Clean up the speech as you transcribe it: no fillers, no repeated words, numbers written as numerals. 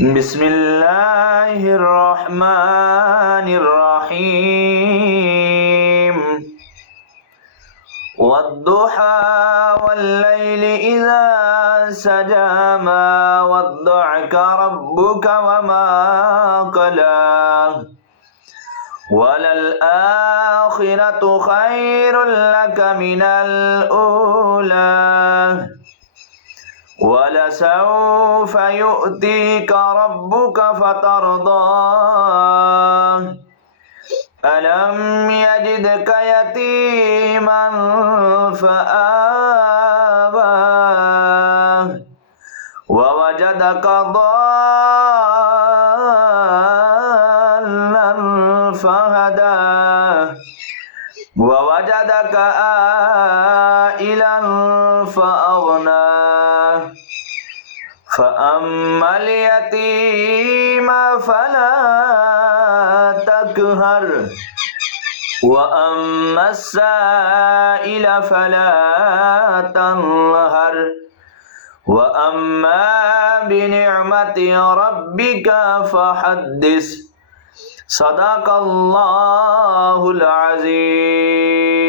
بسم الله الرحمن الرحيم والضحى والليل إذا سجى ما ودعك ربك وما قلى وللآخرة خير لك من الأولى ولسوف يؤتيك ربك فترضى ألم يجدك يتيما فآوى ووجدك ضالا فهدى ووجدك عائلا فأغنى فأما اليتيم فلا تقهر وأما السائل فلا تنهر وأما بنعمة ربك فحدث صدق الله العظيم